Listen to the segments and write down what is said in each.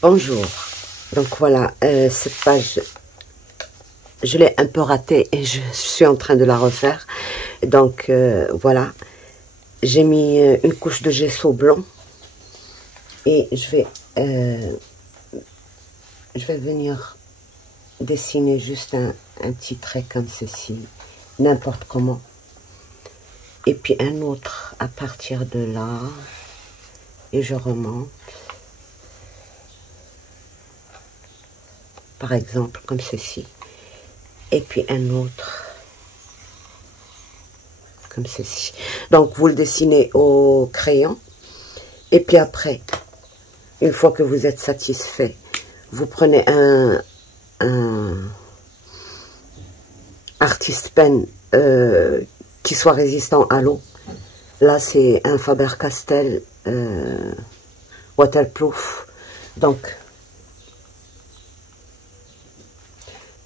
Bonjour. Donc voilà, cette page, je l'ai un peu ratée et je suis en train de la refaire. Donc voilà, j'ai mis une couche de gesso blanc et je vais venir dessiner juste un petit trait comme ceci, n'importe comment. Et puis un autre à partir de là et je remonte. Par exemple, comme ceci. Et puis un autre, comme ceci. Donc, vous le dessinez au crayon. Et puis après, une fois que vous êtes satisfait, vous prenez un artiste pen qui soit résistant à l'eau. Là, c'est un Faber-Castell waterproof. Donc,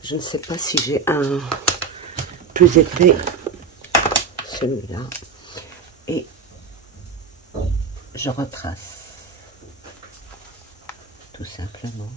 je ne sais pas si j'ai un plus épais, celui-là, et je retrace tout simplement.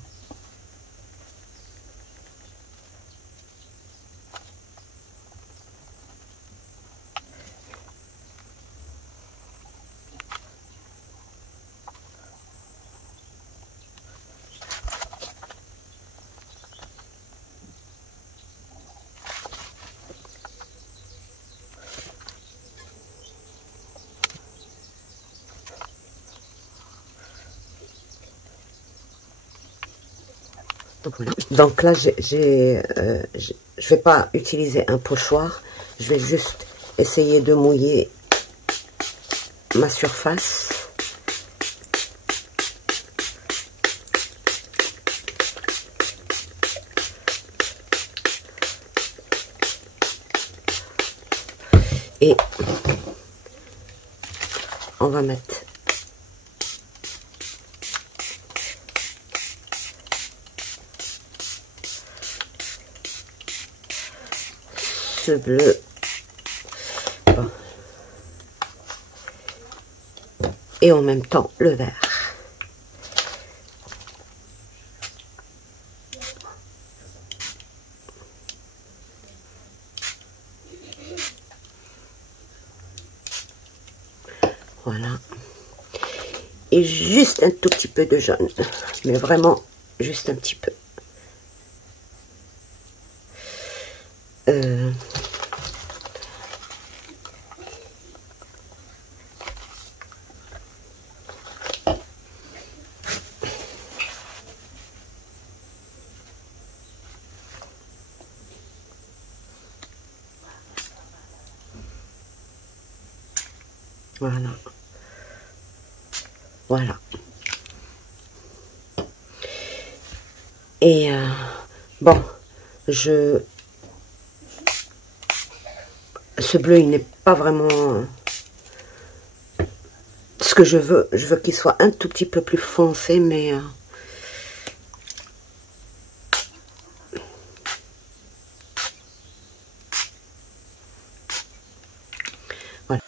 Voilà. Donc là, je vais pas utiliser un pochoir, je vais juste essayer de mouiller ma surface. Et on va mettre ce bleu. Bon. Et en même temps le vert. Voilà. Et juste un tout petit peu de jaune. Mais vraiment, juste un petit peu. Voilà. Voilà. Et bon, ce bleu, il n'est pas vraiment ce que je veux. Je veux qu'il soit un tout petit peu plus foncé, mais voilà.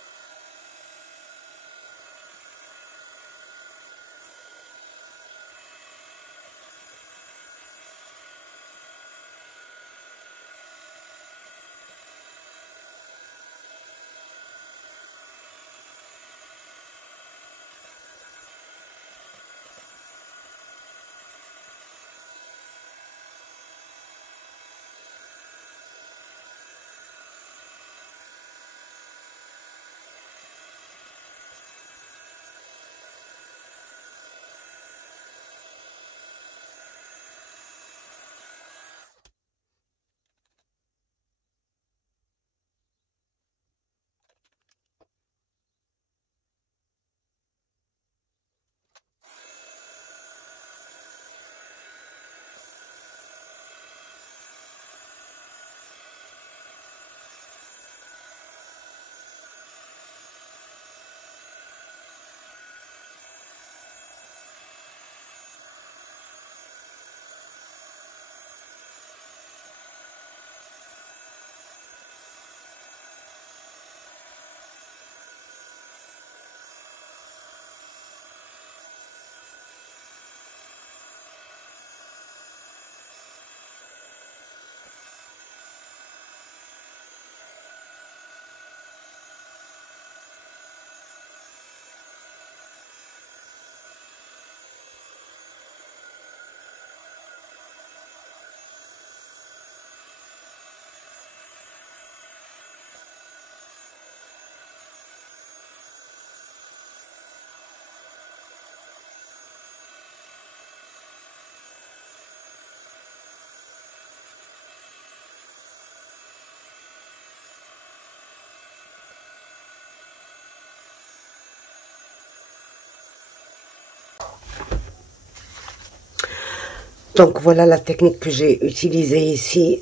Donc voilà la technique que j'ai utilisée ici.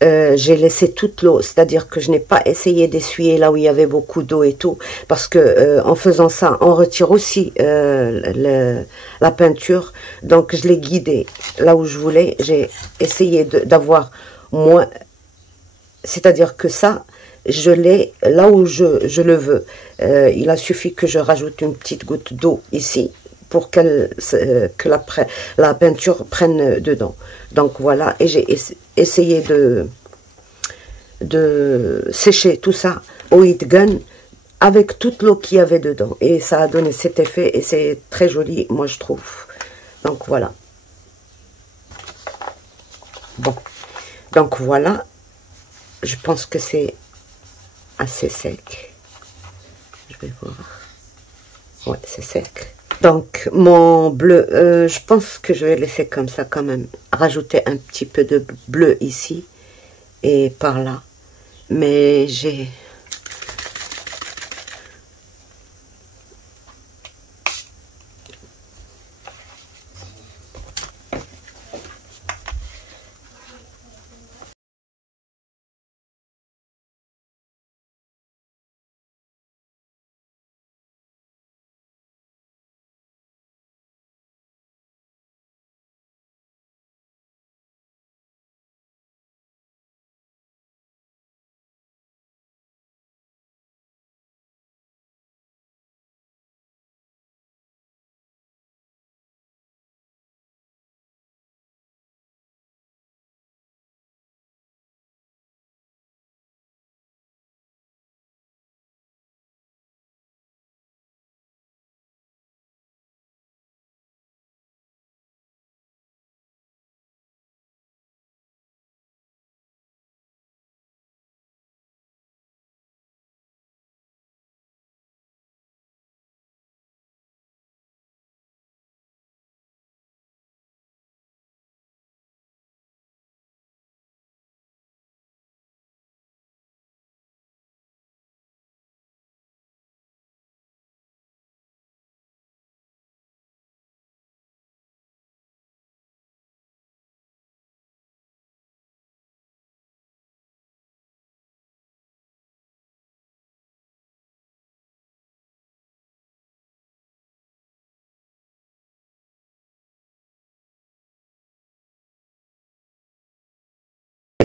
J'ai laissé toute l'eau, c'est-à-dire que je n'ai pas essayé d'essuyer là où il y avait beaucoup d'eau et tout, parce que en faisant ça, on retire aussi la peinture. Donc je l'ai guidée là où je voulais. J'ai essayé d'avoir moins, c'est-à-dire que ça, je l'ai là où je le veux. Il a suffi que je rajoute une petite goutte d'eau ici pour que la peinture prenne dedans. Donc voilà, et j'ai essayé de sécher tout ça au heat gun avec toute l'eau qu'il y avait dedans. Et ça a donné cet effet et c'est très joli, moi je trouve. Donc voilà. Bon, donc voilà, je pense que c'est assez sec. Je vais voir. Ouais, c'est sec. Donc, mon bleu, je pense que je vais laisser comme ça quand même. Rajouter un petit peu de bleu ici et par là. Mais j'ai...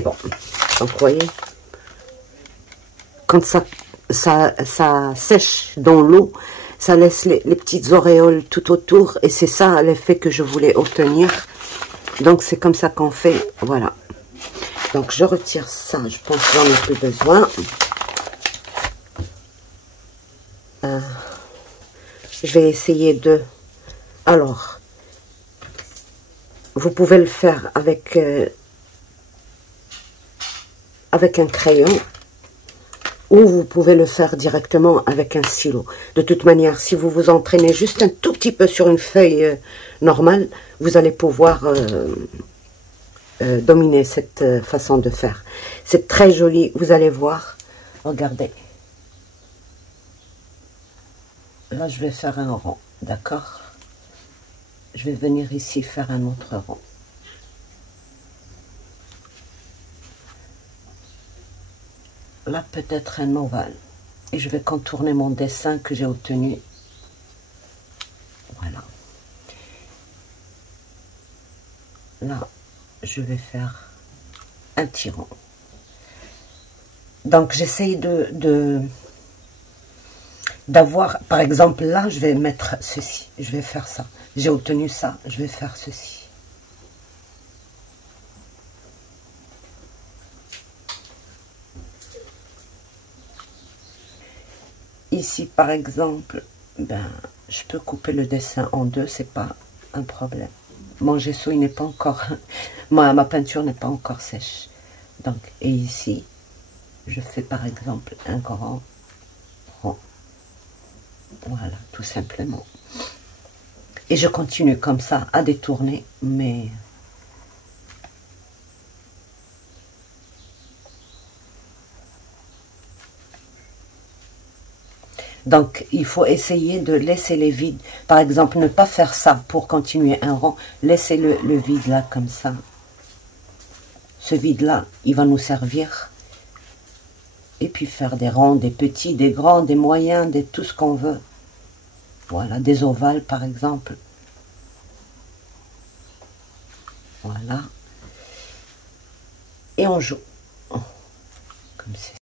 Bon, donc vous voyez, quand ça sèche dans l'eau, ça laisse les petites auréoles tout autour et c'est ça l'effet que je voulais obtenir. Donc c'est comme ça qu'on fait, voilà. Donc je retire ça, je pense que j'en ai plus besoin. Je vais essayer de... Alors, vous pouvez le faire avec un crayon ou vous pouvez le faire directement avec un stylo. De toute manière, si vous vous entraînez juste un tout petit peu sur une feuille normale, vous allez pouvoir dominer cette façon de faire. C'est très joli, vous allez voir. Regardez. Là, je vais faire un rond, d'accord? Je vais venir ici faire un autre rond. Là, peut-être un ovale. Et je vais contourner mon dessin que j'ai obtenu. Voilà. Là, je vais faire un petit rond. Donc, j'essaye d'avoir, par exemple, là, je vais mettre ceci. Je vais faire ça. J'ai obtenu ça. Je vais faire ceci. Ici, par exemple, ben, je peux couper le dessin en deux, c'est pas un problème. Mon gesso, il n'est pas encore... ma peinture n'est pas encore sèche. Donc, et ici, je fais par exemple un grand rond. Voilà, tout simplement. Et je continue comme ça à détourner, mais... Donc, il faut essayer de laisser les vides. Par exemple, ne pas faire ça pour continuer un rond. Laissez le vide là, comme ça. Ce vide-là, il va nous servir. Et puis faire des ronds, des petits, des grands, des moyens, des tout ce qu'on veut. Voilà, des ovales par exemple. Voilà. Et on joue. Comme c'est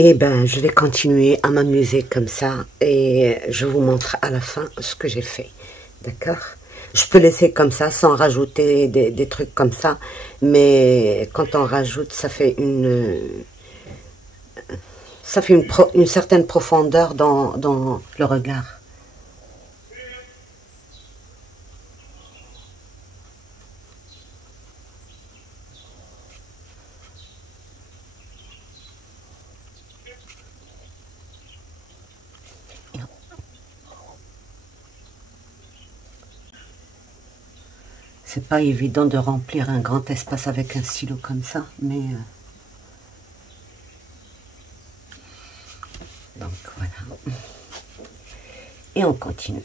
Et ben, je vais continuer à m'amuser comme ça et je vous montre à la fin ce que j'ai fait. D'accord? Je peux laisser comme ça sans rajouter des trucs comme ça, mais quand on rajoute, ça fait une certaine profondeur dans le regard. C'est pas évident de remplir un grand espace avec un stylo comme ça, mais donc voilà. Et on continue.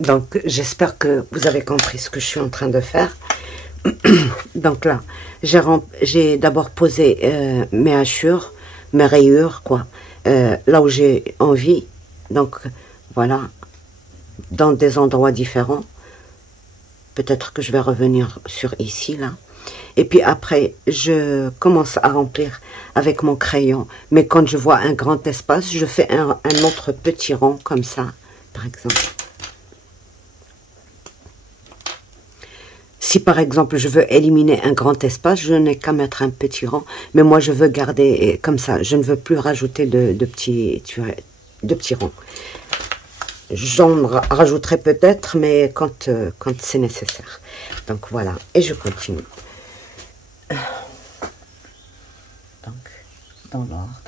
Donc, j'espère que vous avez compris ce que je suis en train de faire. Donc là, j'ai d'abord posé mes hachures, mes rayures, quoi, là où j'ai envie. Donc, voilà, dans des endroits différents. Peut-être que je vais revenir sur ici, là. Et puis après, je commence à remplir avec mon crayon. Mais quand je vois un grand espace, je fais un autre petit rond, comme ça, par exemple. Si par exemple je veux éliminer un grand espace, je n'ai qu'à mettre un petit rond. Mais moi je veux garder comme ça. Je ne veux plus rajouter de petits ronds. J'en rajouterai peut-être, mais quand c'est nécessaire. Donc voilà. Et je continue. Donc, dans l'ordre.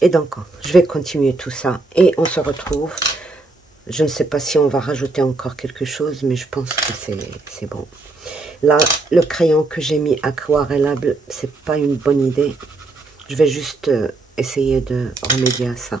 Et donc, je vais continuer tout ça. Et on se retrouve. Je ne sais pas si on va rajouter encore quelque chose, mais je pense que c'est bon. Là, le crayon que j'ai mis aquarellable, c'est pas une bonne idée. Je vais juste essayer de remédier à ça.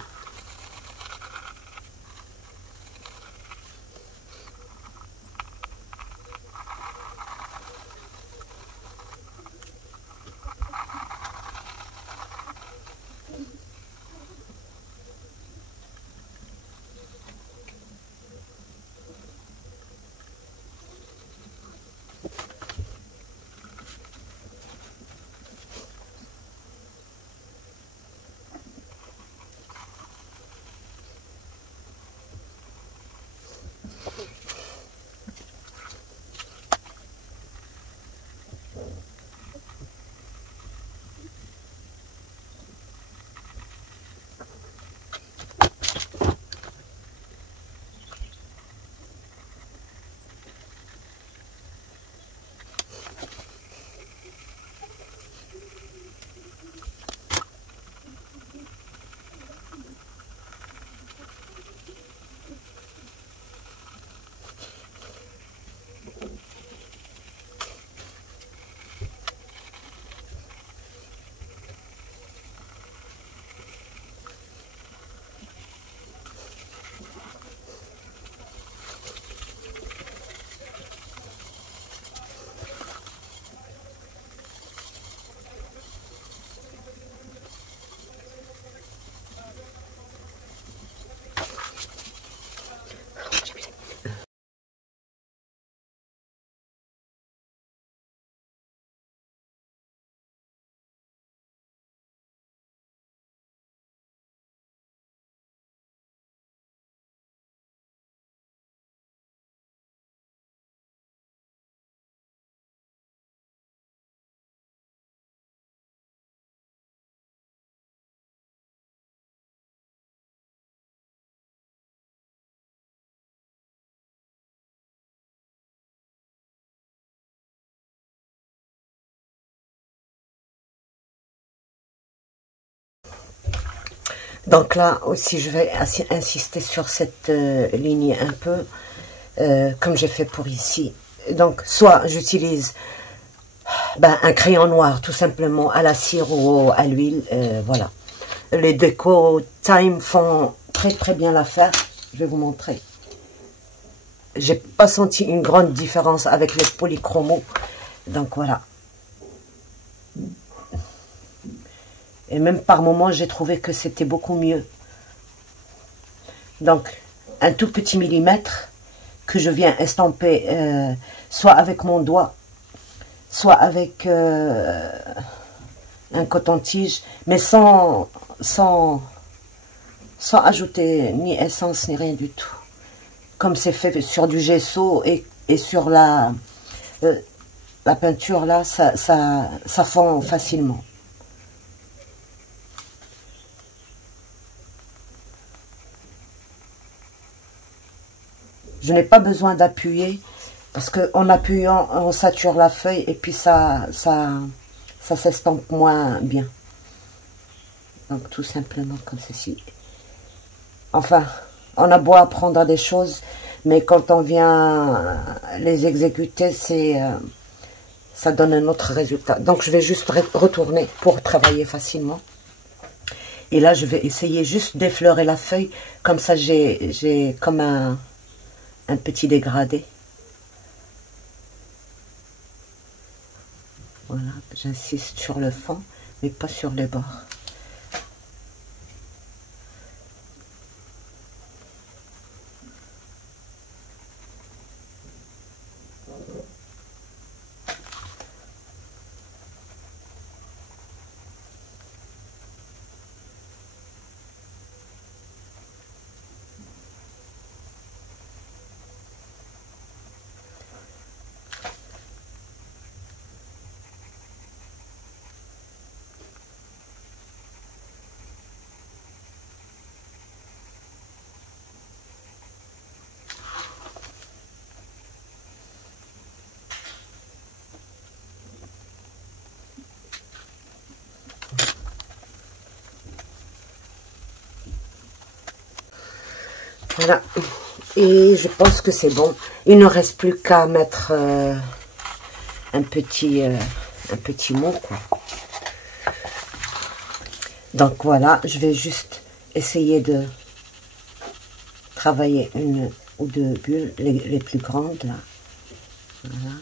Donc là aussi, je vais insister sur cette ligne un peu, comme j'ai fait pour ici. Donc, soit j'utilise un crayon noir, tout simplement, à la cire ou à l'huile, voilà. Les déco time font très très bien l'affaire. Je vais vous montrer. J'ai pas senti une grande différence avec les polychromos. Donc voilà. Et même par moments, j'ai trouvé que c'était beaucoup mieux. Donc, un tout petit millimètre que je viens estamper, soit avec mon doigt, soit avec un coton-tige, mais sans ajouter ni essence ni rien du tout. Comme c'est fait sur du gesso et sur la peinture là, ça fond facilement. Je n'ai pas besoin d'appuyer parce qu'en appuyant, on sature la feuille et puis ça s'estompe moins bien. Donc tout simplement comme ceci. Enfin, on a beau apprendre des choses, mais quand on vient les exécuter, ça donne un autre résultat. Donc je vais juste retourner pour travailler facilement. Et là, je vais essayer juste d'effleurer la feuille. Comme ça, j'ai comme un petit dégradé. Voilà, j'insiste sur le fond, mais pas sur les bords. Voilà. Et je pense que c'est bon. Il ne reste plus qu'à mettre un petit mot, quoi. Donc voilà, je vais juste essayer de travailler une ou deux bulles, les plus grandes, là. Voilà.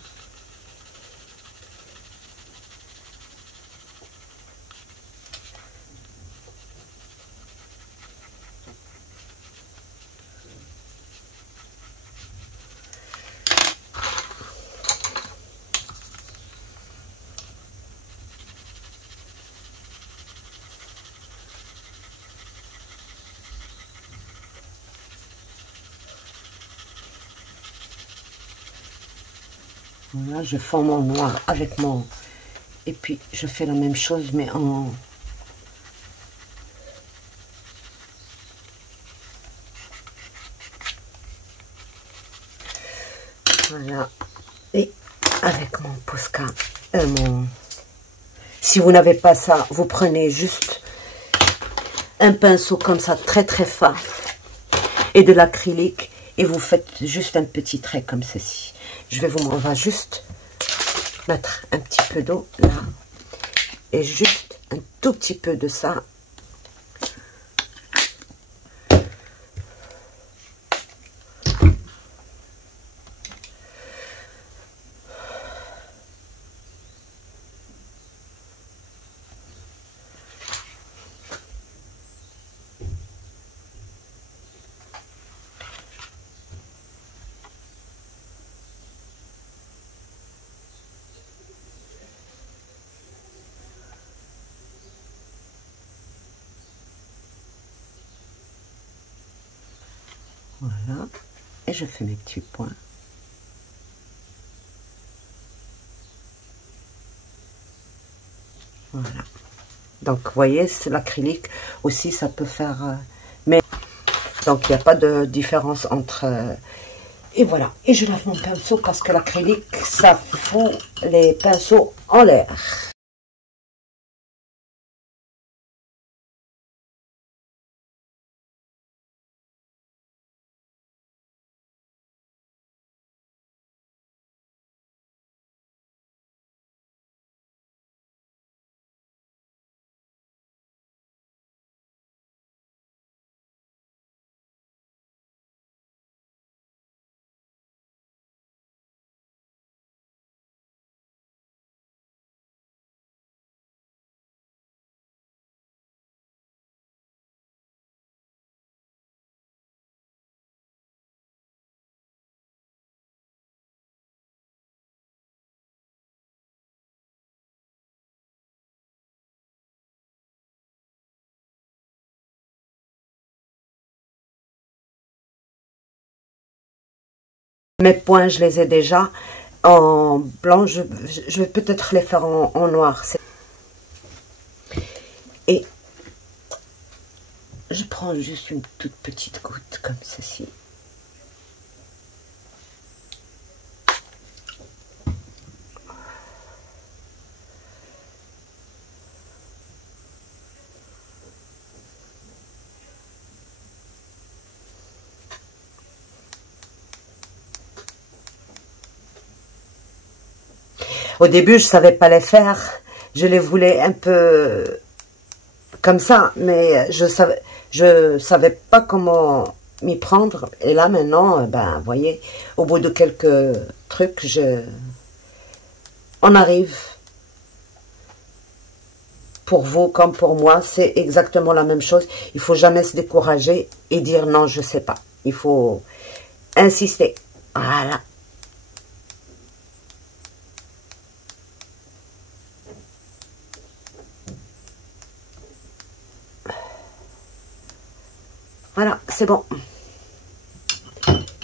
Voilà, je fonds mon noir avec mon... Et puis, je fais la même chose, mais en... Voilà. Et avec mon Posca, Si vous n'avez pas ça, vous prenez juste un pinceau comme ça, très très fin, et de l'acrylique, et vous faites juste un petit trait comme ceci. On va juste mettre un petit peu d'eau là, et juste un tout petit peu de ça. Voilà, et je fais mes petits points. Voilà. Donc, vous voyez, c'est l'acrylique aussi, ça peut faire... mais donc, il n'y a pas de différence entre... et voilà. Et je lave mon pinceau parce que l'acrylique, ça fout les pinceaux en l'air. Mes points, je les ai déjà en blanc. Je vais peut-être les faire en noir. Et je prends juste une toute petite goutte comme ceci. Au début, je savais pas les faire. Je les voulais un peu comme ça, mais je savais pas comment m'y prendre. Et là, maintenant, ben, vous voyez, au bout de quelques trucs, on arrive. Pour vous comme pour moi, c'est exactement la même chose. Il faut jamais se décourager et dire non, je sais pas. Il faut insister. Voilà. Voilà, c'est bon.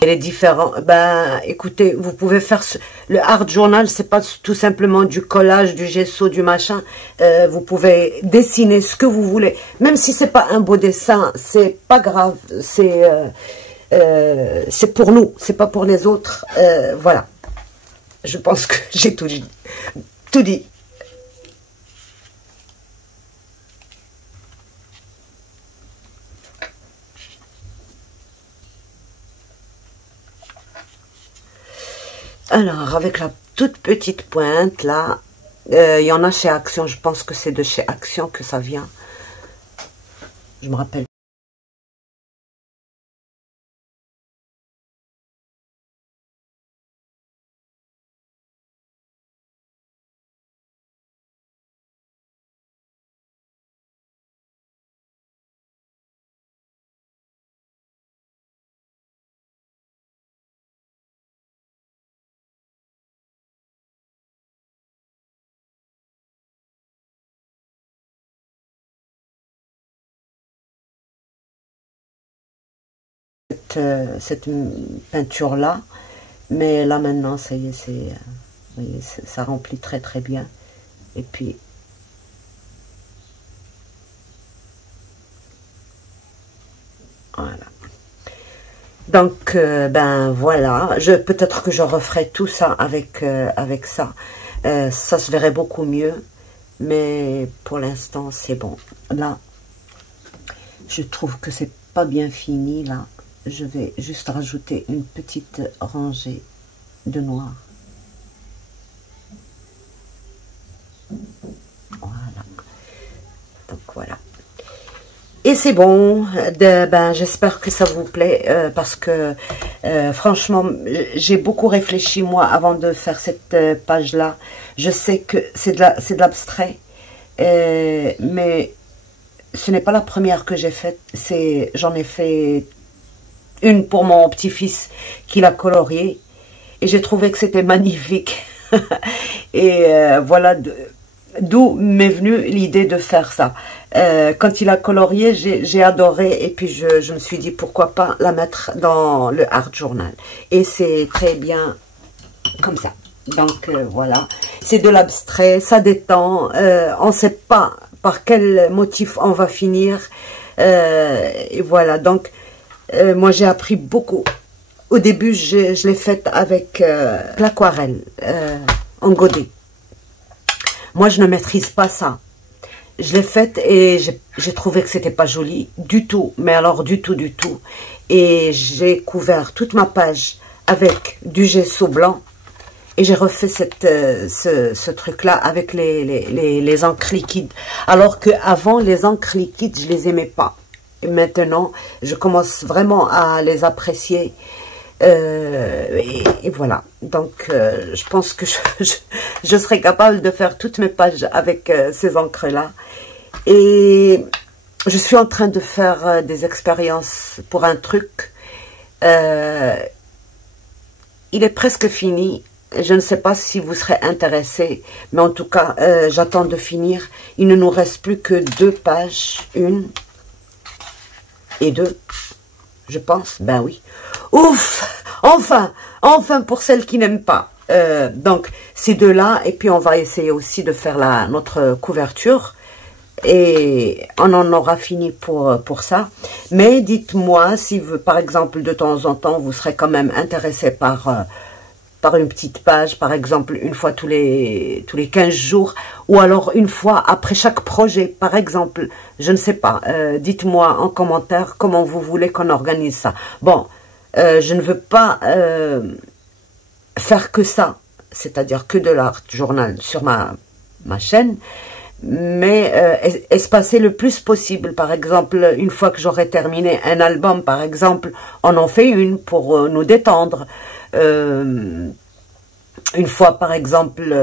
Et les différents, ben, écoutez, vous pouvez faire le art journal, c'est pas tout simplement du collage, du gesso, du machin. Vous pouvez dessiner ce que vous voulez, même si c'est pas un beau dessin, c'est pas grave. C'est pour nous, c'est pas pour les autres. Voilà. Je pense que j'ai tout dit. Tout dit. Alors, avec la toute petite pointe, là, il y en a chez Action, je pense que c'est de chez Action que ça vient. Je me rappelle. Cette peinture là, mais là maintenant ça y est, ça remplit très très bien. Et puis voilà, donc ben voilà, peut-être que je referai tout ça avec avec ça, ça se verrait beaucoup mieux, mais pour l'instant c'est bon. Là je trouve que c'est pas bien fini. Là je vais juste rajouter une petite rangée de noir. Voilà, donc voilà. Et c'est bon, ben, j'espère que ça vous plaît, parce que franchement, j'ai beaucoup réfléchi moi avant de faire cette page-là. Je sais que c'est de l'abstrait, mais ce n'est pas la première que j'ai faite. J'en ai fait une pour mon petit-fils qui l'a colorié, et j'ai trouvé que c'était magnifique. Et voilà d'où m'est venue l'idée de faire ça. Quand il a colorié, j'ai adoré, et puis je me suis dit pourquoi pas la mettre dans le art journal. Et c'est très bien comme ça. Donc voilà, c'est de l'abstrait, ça détend, on ne sait pas par quel motif on va finir. Et voilà, donc moi j'ai appris beaucoup. Au début, je l'ai faite avec l'aquarelle en godet. Moi, je ne maîtrise pas ça. Je l'ai faite et j'ai trouvé que c'était pas joli du tout. Mais alors, du tout, du tout. Et j'ai couvert toute ma page avec du gesso blanc. Et j'ai refait ce truc-là avec les encres liquides. Alors qu'avant, les encres liquides, je les aimais pas. Et maintenant, je commence vraiment à les apprécier. Et voilà, donc je pense que je serai capable de faire toutes mes pages avec ces encres là. Et je suis en train de faire des expériences pour un truc, il est presque fini. Je ne sais pas si vous serez intéressé, mais en tout cas j'attends de finir. Il ne nous reste plus que 2 pages, 1 et 2, je pense. Ben oui, ouf, enfin pour celles qui n'aiment pas. Donc ces 2-là, et puis on va essayer aussi de faire notre couverture, et on en aura fini pour ça. Mais dites-moi si par exemple de temps en temps vous serez quand même intéressé par une petite page, par exemple une fois tous les 15 jours, ou alors une fois après chaque projet, par exemple, je ne sais pas, dites-moi en commentaire comment vous voulez qu'on organise ça. Bon, je ne veux pas faire que ça, c'est-à-dire que de l'art journal sur ma chaîne, mais espacer le plus possible. Par exemple, une fois que j'aurai terminé un album, par exemple, on en fait une pour nous détendre. Une fois, par exemple,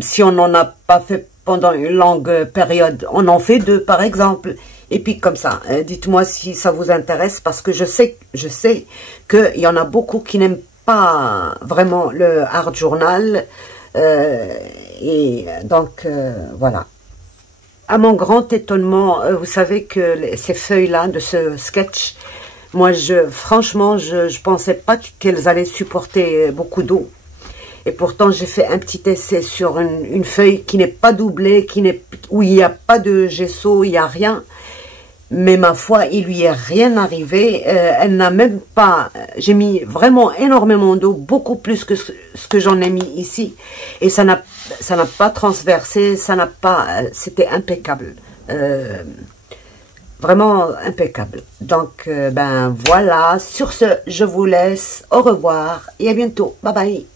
si on n'en a pas fait pendant une longue période, on en fait 2, par exemple. Et puis comme ça, dites-moi si ça vous intéresse, parce que je sais qu'il y en a beaucoup qui n'aiment pas vraiment le art journal. Et donc, voilà. À mon grand étonnement, vous savez que ces feuilles-là de ce sketch, moi, franchement, je pensais pas qu'elles allaient supporter beaucoup d'eau. Et pourtant, j'ai fait un petit essai sur une feuille qui n'est pas doublée, où il n'y a pas de gesso, il n'y a rien. Mais ma foi, il lui est rien arrivé. Elle n'a même pas... J'ai mis vraiment énormément d'eau, beaucoup plus que ce que j'en ai mis ici. Et ça n'a pas transversé, ça n'a pas... C'était impeccable. Vraiment impeccable. Donc, ben voilà. Sur ce, je vous laisse. Au revoir et à bientôt. Bye bye.